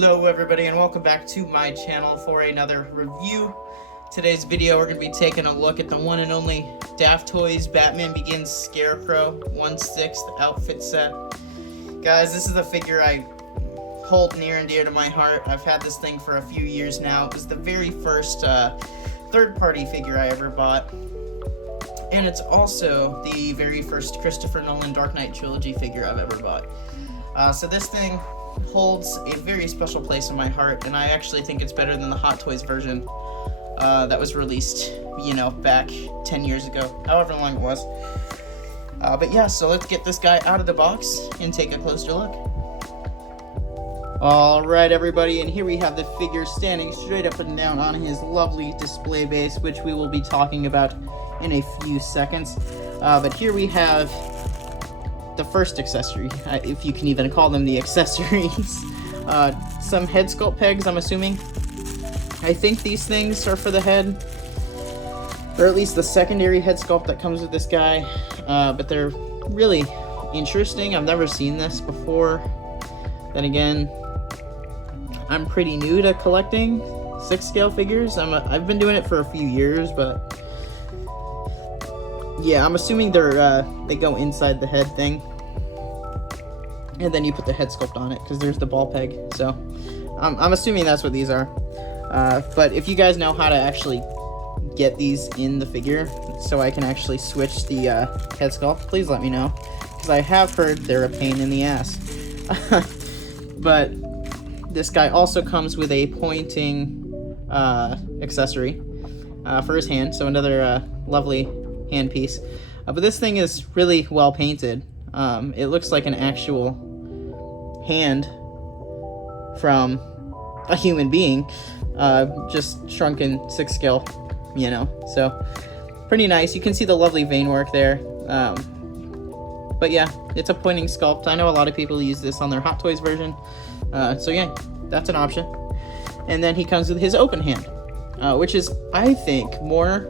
Hello everybody and welcome back to my channel for another review. Today's video we're going to be taking a look at the one and only Daftoys Batman Begins Scarecrow 1/6 outfit set. Guys, this is a figure I hold near and dear to my heart. I've had this thing for a few years now. It was the very first third-party figure I ever bought. And it's also the very first Christopher Nolan Dark Knight trilogy figure I've ever bought. So this thing holds a very special place in my heart, and I actually think it's better than the Hot Toys version that was released, you know, back 10 years ago, however long it was. But yeah, so let's get this guy out of the box and take a closer look. Alright everybody, and here we have the figure standing straight up and down on his lovely display base, which we will be talking about in a few seconds. But here we have the first accessory, if you can even call them the accessories. Some head sculpt pegs, I'm assuming. I think these things are for the head, or at least the secondary head sculpt that comes with this guy. But they're really interesting. I've never seen this before. Then again, I'm pretty new to collecting 6 scale figures. I've been doing it for a few years, but yeah, I'm assuming they go inside the head thing, and then you put the head sculpt on it because there's the ball peg. So I'm assuming that's what these are. But if you guys know how to actually get these in the figure, so I can actually switch the head sculpt, please let me know, because I have heard they're a pain in the ass. But this guy also comes with a pointing accessory for his hand, so another lovely hand piece. But this thing is really well painted. It looks like an actual hand from a human being, just shrunken 6 scale, you know, so pretty nice. You can see the lovely vein work there. But yeah, it's a pointing sculpt. I know a lot of people use this on their Hot Toys version, so yeah, that's an option. And then he comes with his open hand, which is, I think, more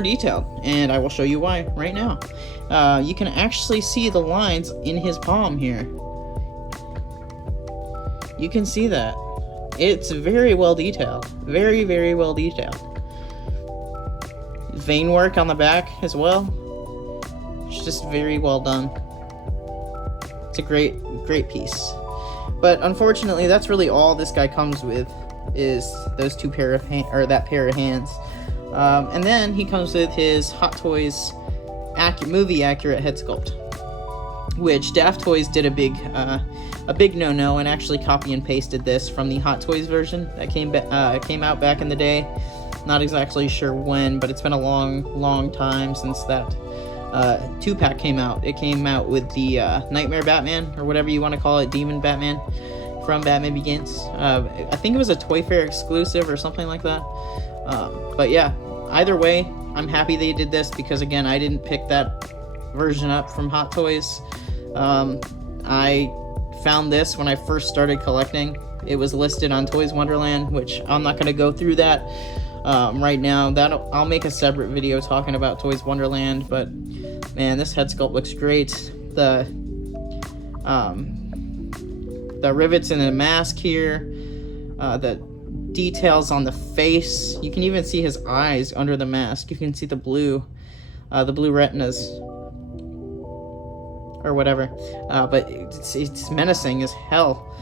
detailed, and I will show you why right now. You can actually see the lines in his palm here. You can see that. It's very well detailed. Very, very well detailed. Vein work on the back as well. It's just very well done. It's a great piece. But unfortunately, that's really all this guy comes with, is those two pair of that pair of hands. And then he comes with his Hot Toys movie accurate head sculpt, which Daftoys did a big no-no and actually copy and pasted this from the Hot Toys version that came out back in the day. Not exactly sure when, but it's been a long time since that 2-pack came out. It came out with the Nightmare Batman, or whatever you want to call it, Demon Batman from Batman Begins. I think it was a Toy Fair exclusive or something like that. But yeah, either way, I'm happy they did this, because again, I didn't pick that version up from Hot Toys. I found this when I first started collecting. It was listed on Toys Wonderland, which I'm not going to go through that right now. I'll make a separate video talking about Toys Wonderland. But man, this head sculpt looks great. The rivets in the mask here, the details on the face. You can even see his eyes under the mask. You can see the blue retinas or whatever. But it's menacing as hell.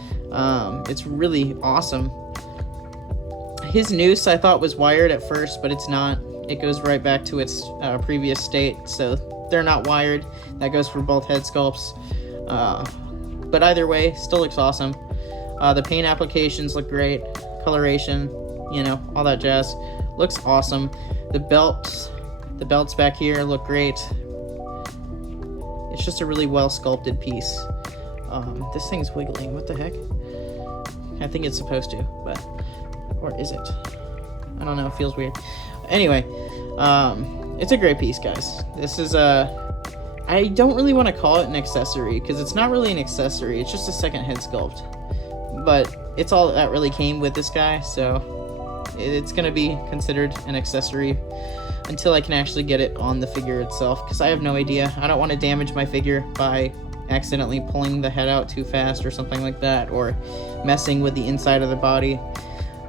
It's really awesome. His noose I thought was wired at first, but it's not. It goes right back to its previous state, so they're not wired. That goes for both head sculpts. But either way, still looks awesome. The paint applications look great. Coloration, you know, all that jazz. Looks awesome. The belts back here look great. It's just a really well sculpted piece. This thing's wiggling. What the heck? I think it's supposed to, but, or is it? I don't know. It feels weird. Anyway, it's a great piece, guys. This is I don't really want to call it an accessory, because it's not really an accessory. It's just a second head sculpt. But it's all that really came with this guy, so it's going to be considered an accessory until I can actually get it on the figure itself, because I have no idea. I don't want to damage my figure by accidentally pulling the head out too fast or something like that, or messing with the inside of the body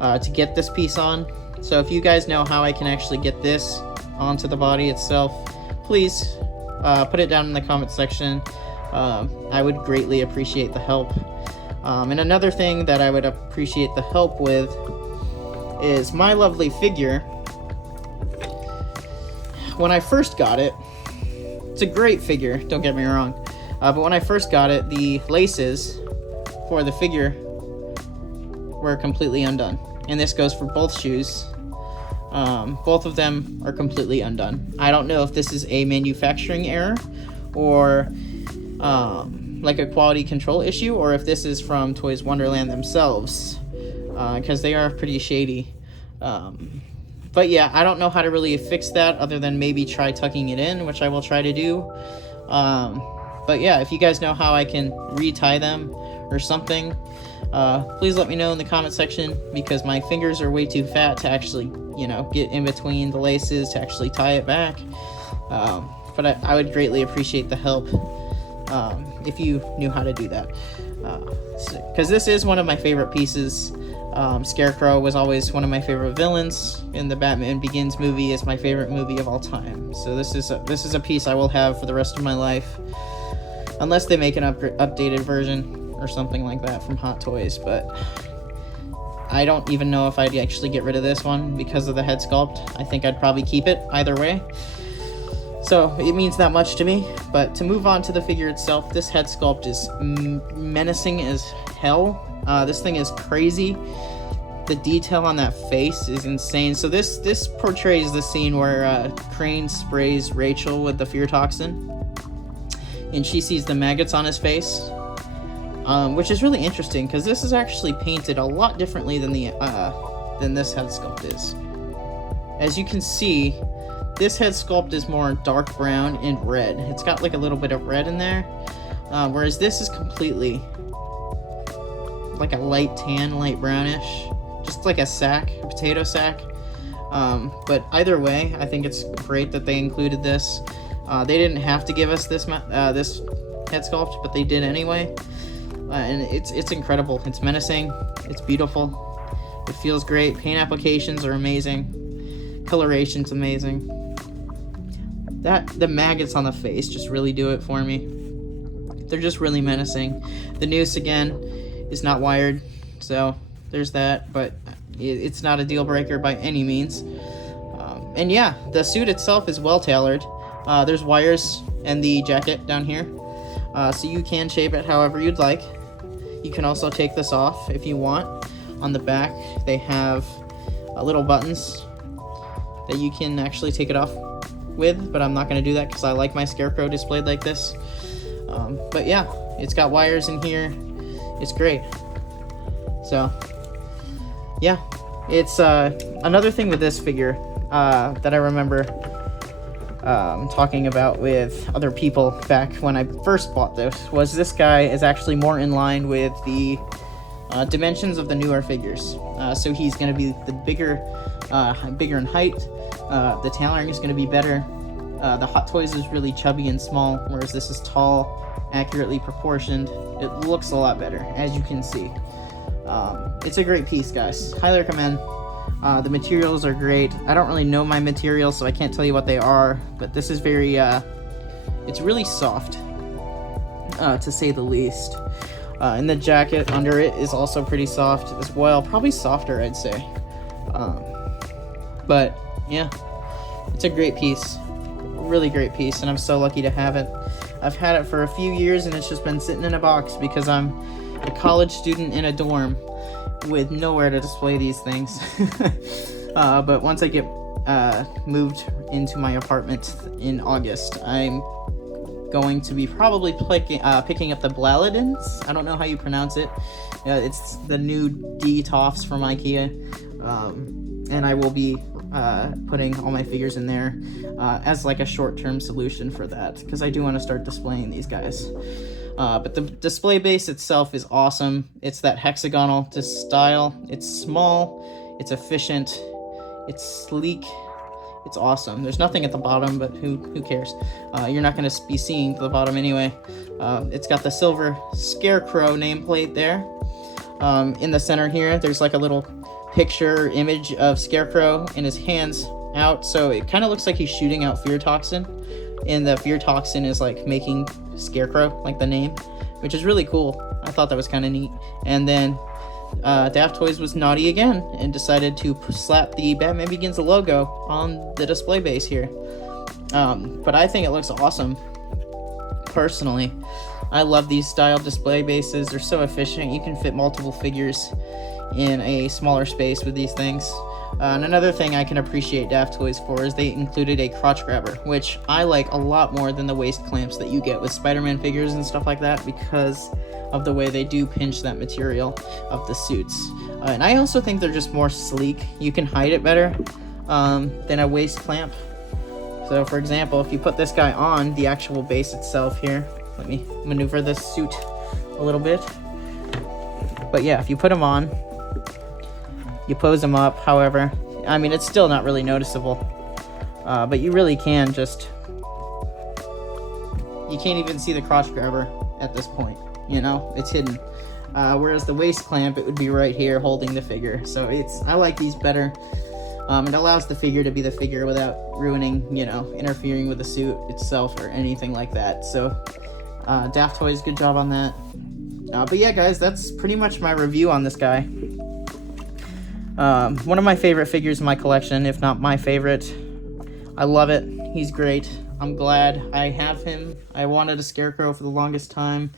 to get this piece on. So if you guys know how I can actually get this onto the body itself, please put it down in the comment section. I would greatly appreciate the help. And another thing that I would appreciate the help with is my lovely figure. When I first got it, it's a great figure, don't get me wrong, but when I first got it, the laces for the figure were completely undone. And this goes for both shoes. Both of them are completely undone. I don't know if this is a manufacturing error or like a quality control issue, or if this is from Toys Wonderland themselves, because they are pretty shady. But yeah, I don't know how to really fix that other than maybe try tucking it in, which I will try to do. But yeah, if you guys know how I can retie them or something, please let me know in the comment section, because my fingers are way too fat to actually, you know, get in between the laces to actually tie it back. But I would greatly appreciate the help if you knew how to do that. Because this is one of my favorite pieces. Scarecrow was always one of my favorite villains, and the Batman Begins movie is my favorite movie of all time. So this is a piece I will have for the rest of my life, unless they make an updated version or something like that from Hot Toys. But I don't even know if I'd actually get rid of this one because of the head sculpt. I think I'd probably keep it either way. So it means that much to me. But to move on to the figure itself, this head sculpt is menacing as hell. This thing is crazy. The detail on that face is insane. So this portrays the scene where Crane sprays Rachel with the fear toxin, and she sees the maggots on his face, which is really interesting because this is actually painted a lot differently than this head sculpt is. As you can see, this head sculpt is more dark brown and red. It's got like a little bit of red in there, whereas this is completely like a light tan, light brownish, just like a sack, a potato sack. But either way, I think it's great that they included this. They didn't have to give us this this head sculpt, but they did anyway. And it's incredible. It's menacing. It's beautiful. It feels great. Paint applications are amazing. Coloration's amazing. The maggots on the face just really do it for me. They're just really menacing. The noose again is not wired, so there's that, but it's not a deal breaker by any means. And yeah, the suit itself is well tailored. There's wires in the jacket down here, so you can shape it however you'd like. You can also take this off if you want. On the back they have little buttons that you can actually take it off with, but I'm not going to do that because I like my Scarecrow displayed like this. But yeah, it's got wires in here. It's great. So yeah, it's another thing with this figure that I remember talking about with other people back when I first bought this guy is actually more in line with the dimensions of the newer figures. So he's going to be the bigger in height. The tailoring is going to be better. The Hot Toys is really chubby and small, whereas this is tall, accurately proportioned. It looks a lot better, as you can see. It's a great piece, guys. Highly recommend. The materials are great. I don't really know my materials, so I can't tell you what they are, but this is very, it's really soft, to say the least. And the jacket under it is also pretty soft as well. Probably softer, I'd say. But, yeah. It's a great piece. Really great piece, and I'm so lucky to have it. I've had it for a few years, and it's just been sitting in a box because I'm a college student in a dorm with nowhere to display these things. But once I get moved into my apartment in August, I'm going to be probably picking up the Blaladins. I don't know how you pronounce it. It's the new D-Toffs from IKEA. And I will be putting all my figures in there as like a short-term solution for that, because I do want to start displaying these guys. But the display base itself is awesome. It's that hexagonal style. It's small, it's efficient, it's sleek, It's awesome. There's nothing at the bottom, but who cares? You're not going to be seeing the bottom anyway. It's got the silver Scarecrow nameplate there. In the center here, there's like a little picture image of Scarecrow and his hands out, so it kind of looks like he's shooting out fear toxin, and the fear toxin is like making Scarecrow, like the name, which is really cool. I thought that was kind of neat. And then Daftoys was naughty again and decided to slap the Batman Begins logo on the display base here. But I think it looks awesome, personally. I love these style display bases. They're so efficient. You can fit multiple figures in a smaller space with these things. And another thing I can appreciate Daftoys for is they included a crotch grabber, which I like a lot more than the waist clamps that you get with Spider-Man figures and stuff like that, because of the way they do pinch that material of the suits. And I also think they're just more sleek. You can hide it better than a waist clamp. So for example, if you put this guy on the actual base itself here, let me maneuver this suit a little bit. But yeah, if you put him on, you pose him up, however, I mean, it's still not really noticeable. But you really can just... You can't even see the crotch grabber at this point, you know? It's hidden. Whereas the waist clamp, it would be right here holding the figure. So I like these better. It allows the figure to be the figure without ruining, you know, interfering with the suit itself or anything like that. So, Daftoys, good job on that. But yeah, guys, that's pretty much my review on this guy. One of my favorite figures in my collection, if not my favorite. I love it. He's great. I'm glad I have him. I wanted a Scarecrow for the longest time.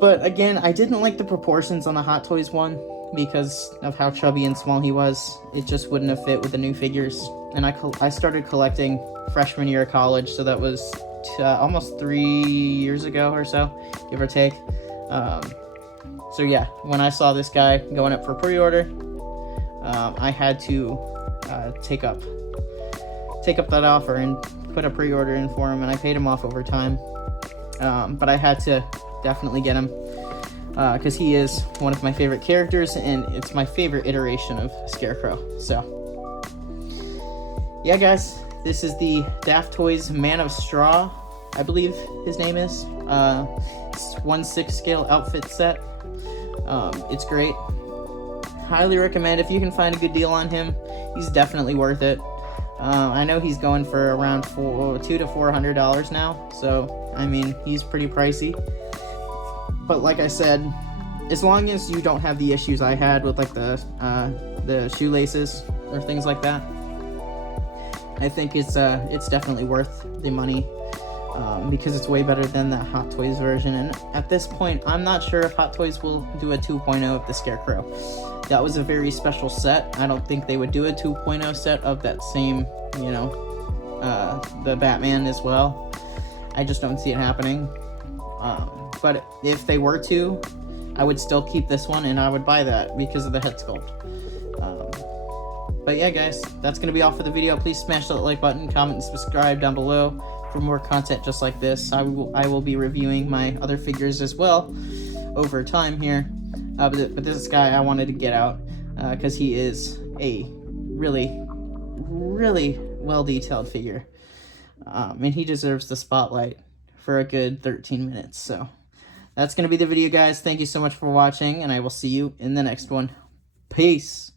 But again, I didn't like the proportions on the Hot Toys one because of how chubby and small he was. It just wouldn't have fit with the new figures. And I started collecting freshman year of college, so that was almost 3 years ago or so, give or take. So yeah, when I saw this guy going up for pre-order, I had to take up that offer and put a pre-order in for him, and I paid him off over time. But I had to definitely get him because he is one of my favorite characters, and it's my favorite iteration of Scarecrow. So yeah, guys, this is the Daftoys Man of Straw, I believe his name is. It's 1/6 scale outfit set. It's great. Highly recommend if you can find a good deal on him. He's definitely worth it. I know he's going for around $200 to $400 now, so I mean, he's pretty pricey. But like I said, as long as you don't have the issues I had with like the shoelaces or things like that, I think it's definitely worth the money. Because it's way better than the Hot Toys version. And at this point, I'm not sure if Hot Toys will do a 2.0 of the Scarecrow. That was a very special set. I don't think they would do a 2.0 set of that same, you know, the Batman as well. I just don't see it happening. But if they were to, I would still keep this one, and I would buy that because of the head sculpt. But yeah, guys, that's going to be all for the video. Please smash that like button, comment, and subscribe down below for more content just like this. I will be reviewing my other figures as well over time here. But this guy I wanted to get out because he is a really, really well-detailed figure. And he deserves the spotlight for a good 13 minutes. So that's going to be the video, guys. Thank you so much for watching, and I will see you in the next one. Peace.